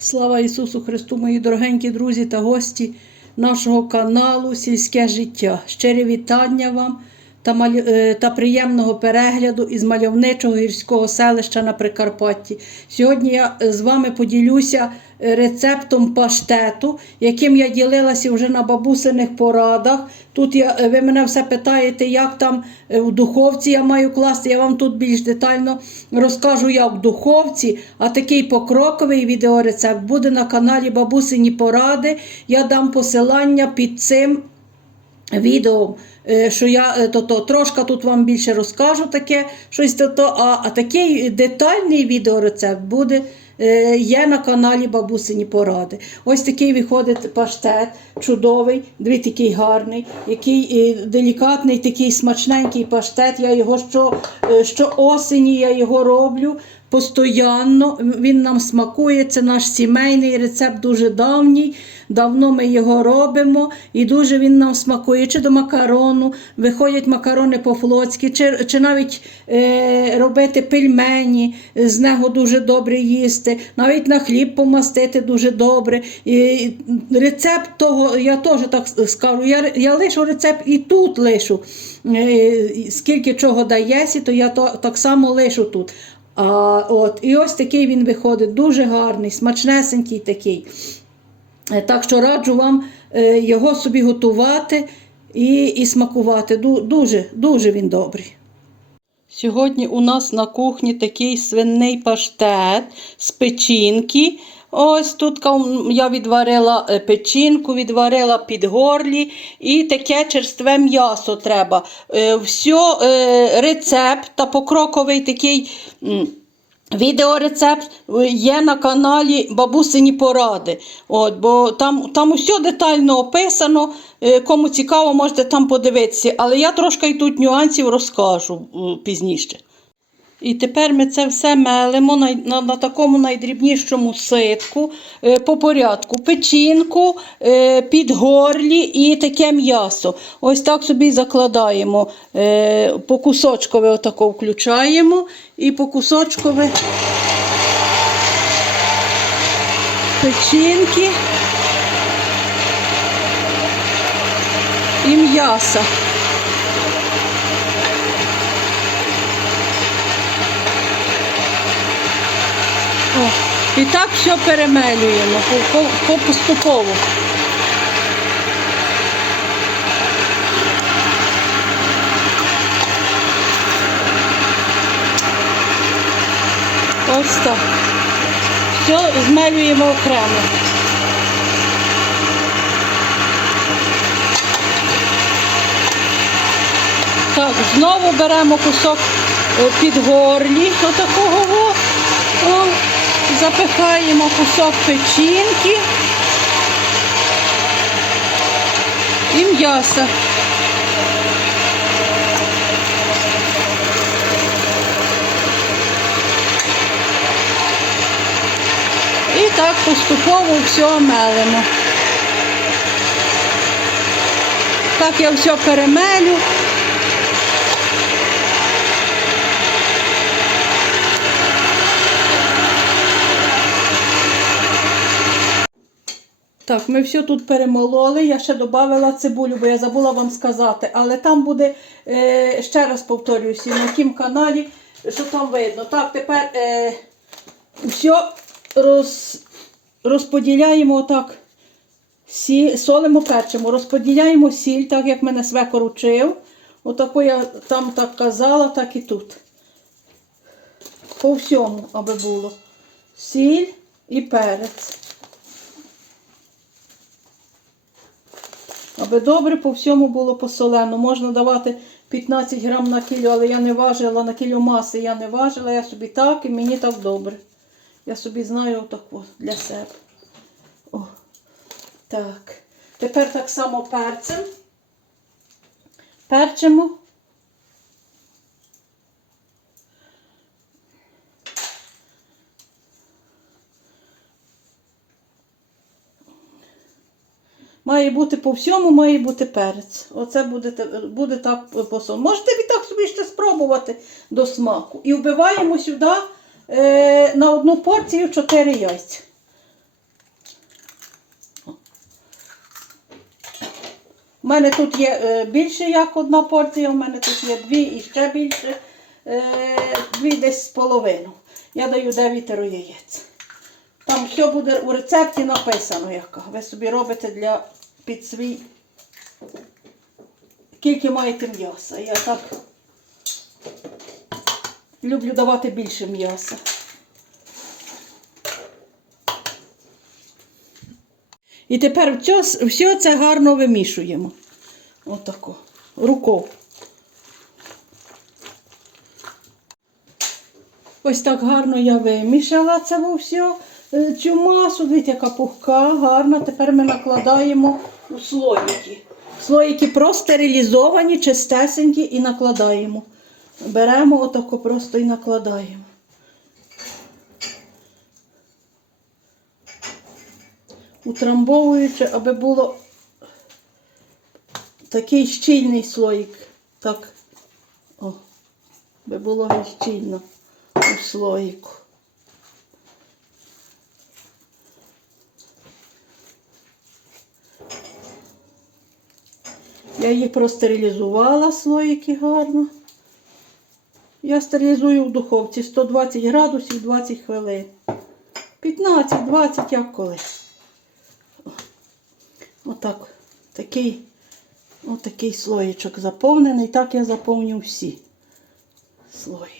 Слава Ісусу Христу, мої дорогенькі друзі та гості нашого каналу Сільське життя. Щирі вітання вам е, та приємного перегляду із мальовничого гірського селища на Прикарпатті. Сьогодні я е, з вами поділюся е, рецептом паштету, яким я ділилася вже на бабусиних порадах. Тут я, ви мене все питаєте, як там в духовці я маю класти. Я вам тут більш детально розкажу, як в духовці, а такий покроковий відеорецепт буде на каналі Бабусині Поради. Я дам посилання під цим відео, е, що я е, то, то, трошки тут вам більше розкажу таке, щось то, то, а, а такий детальний відеорецепт буде. е, Є на каналі Бабусині Поради. Ось такий виходить паштет, чудовий, дві такий гарний, який делікатний, такий смачненький паштет. Я його що, що осені я його роблю постоянно. Він нам смакує. Це наш сімейний рецепт, дуже давній. Давно ми його робимо і дуже він нам смакує. Чи до макарону, виходять макарони по-флотськи, чи, чи навіть е, робити пельмені, з нього дуже добре їсти, навіть на хліб помастити дуже добре. І рецепт того, я теж так скажу, я, я лишу рецепт і тут лишу. Е, скільки чого дається, то я то, так само лишу тут. А, от, і ось такий він виходить, дуже гарний, смачнесенький такий. Е, Так що раджу вам е, його собі готувати і, і смакувати. Дуже, дуже він добрий. Сьогодні у нас на кухні такий свиний паштет з печінки. Ось тут я відварила е, печінку, відварила під горлі і таке черстве м'ясо треба. Все, рецепт та покроковий такий. Відеорецепт е, є на каналі Бабусині Поради. От, бо там, там усе детально описано. Е, Кому цікаво, можете там подивитися. Але я трошки і тут нюансів розкажу е, пізніше. І тепер ми це все мелимо на, на, на такому найдрібнішому ситку е, по порядку. Печінку, е, підгорлі і таке м'ясо. Ось так собі закладаємо. Е, по кусочкове отако включаємо і по кусочкове печінки і м'яса. І так все перемелюємо по, по, по поступово. Ось так. Все змелюємо окремо. Так, знову беремо кусок е, підгорлі, отакого. О, запихаємо кусок печінки і м'яса. І так поступово все мелимо. Так я все перемелю. Так, ми все тут перемололи. Я ще додала цибулю, бо я забула вам сказати. Але там буде, е, ще раз повторююся, на якому каналі, що там видно. Так, тепер е, все роз, розподіляємо отак. Сі, солимо перчимо, розподіляємо сіль, так як мене свекор учив. Отако я там так казала, так і тут. По всьому, аби було. Сіль і перець. Аби добре по всьому було посолено. Можна давати 15 грам на кілю, але я не важила на кіло маси, я не важила, я собі так і мені так добре. Я собі знаю так для себе. О, так. Тепер так само перцем. Перчимо. має бути по всьому, має бути перець. Оце буде буде так посол. Можете і так собі ще спробувати до смаку. І вбиваємо сюди е, на одну порцію 4 яйця. У мене тут є е, більше, як одна порція, у мене тут є дві і ще більше е, дві десь з половину. Я даю 9 яєць. Там все буде у рецепті написано, яка. Ви собі робите для під свій. Скільки маєте м'яса. Я так люблю давати більше м'яса. І тепер все, це гарно вимішуємо. Отако. Рукою. Ось так гарно я вимішала це все, цю масу. Дивіться, яка пухка, гарна. Тепер ми накладаємо у слоїки. Слоїки простерилізовані, чистесенькі і накладаємо. Беремо отако просто і накладаємо. Утрамбовуючи, аби було такий щільний слоїк. Так. О, аби було щільно у слоїку. Я її простерилізувала слоїки гарно. Я стерилізую в духовці 120 градусів 20 хвилин. 15-20, як коли. Отак. Такий, отакий слоєчок заповнений. Так я заповню всі слоєчки.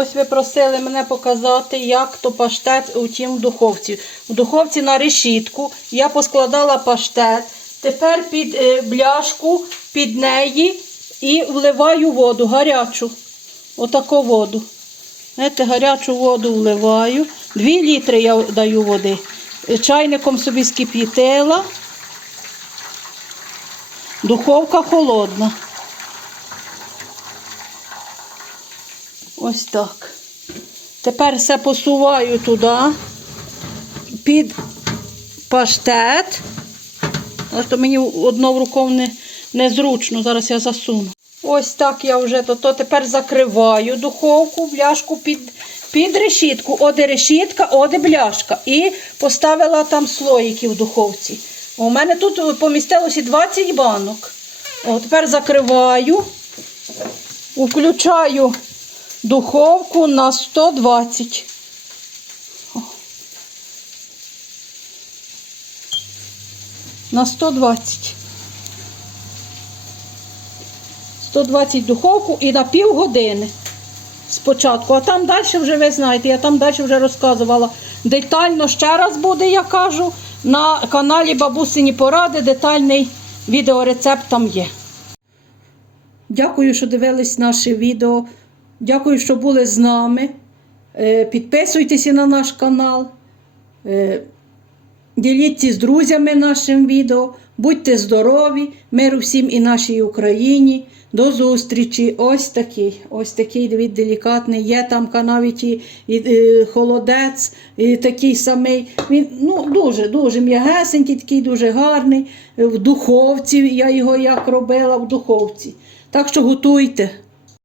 Ось ви просили мене показати, як то паштет у тім в духовці. В духовці на решітку я поскладала паштет. Тепер під е, бляшку, під неї і вливаю воду гарячу. Отаку воду. Знаєте, гарячу воду вливаю. Дві літри я даю води. Е, Чайником собі скип'ятила. Духовка холодна. Ось так. Тепер все посуваю туди під паштет. Ось то мені одно в рукав не, незручно, зараз я засуну. Ось так я вже то, то тепер закриваю духовку, бляшку під, під решітку. Оде решітка, оде бляшка. І поставила там слоїки в духовці. У мене тут помістилося 20 банок. О, тепер закриваю, включаю духовку на 120. На 120. 120 духовку і на півгодини спочатку. А там далі вже ви знаєте, я там далі вже розказувала. Детально ще раз буде, я кажу, на каналі Бабусині Поради детальний відеорецепт там є. Дякую, що дивились наше відео. Дякую, що були з нами. Е, Підписуйтеся на наш канал. Е, Діліться з друзями нашим відео. Будьте здорові, миру всім і нашій Україні. До зустрічі. Ось такий. Ось такий дивіться, делікатний. Є там навіть і, і, і холодець, і такий самий. Він ну, дуже, дуже м'ягесенький, такий дуже гарний. В духовці я його як робила в духовці. Так що готуйте.